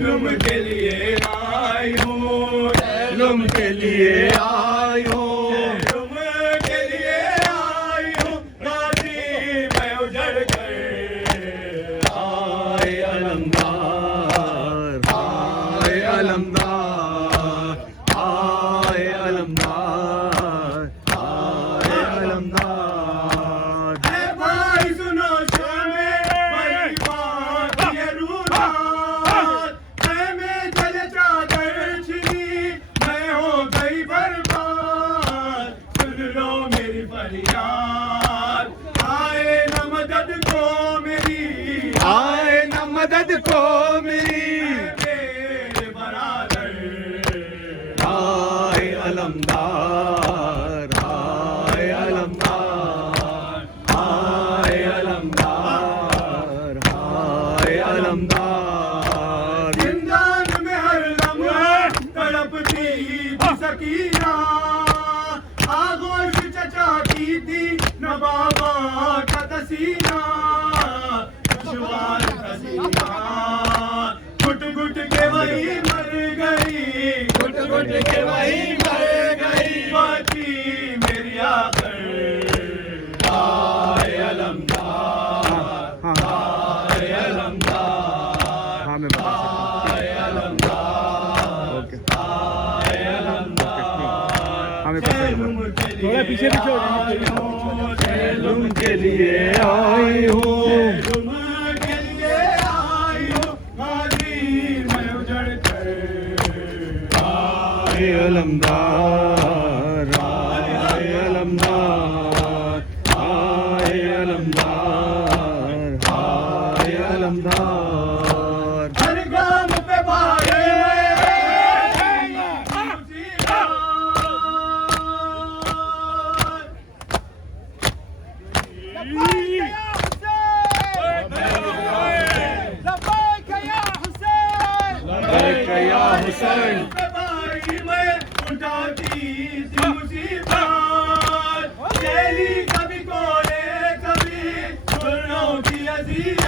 जुल्म के लिए आई हूँ, जुल्म के लिए आई हूँ, जुल्म के लिए आई हूँ, गाजी मैं उजड़ कर आए अलमदार, आए अलमदार, आए अलमदार, आए अलमदार। है भाई सुनो शामे मेरी बात ये रूदात, मैं चले चादर छिनी मैं हो गई बर्बाद, सुन लो मेरी फरियाद, आए न मदद को मेरी, आए न मदद को मेरी, मेरे बराबर आए अलमदार, आए अलमदार, आए अलमदार, आए अलमदार। जिंदान में हर लम्हा तड़पती थी सकीना, आगोश चचाती थी न बाबा का तसीना, दुश्वार तसीना, घुट घुट के वही मर गई, घुट घुट के वही मर गई, बाकी मेरी आखिर आए अलमदार, आए अलमदार, आए अलमदार, आए अलमदार। थोड़ा पीछे पीछे जुल्म के लिए आई हूँ, जुल्म के लिए आई हूँ, गाजी मैं उजड़ कर आए अलमदार, आए अलमदार, आए अलमदार, आए अलमदार। हर गाम पे भाई हुसैन में उठाती थी मुसीबत, चली कभी कोने कभी सुनों की अजीब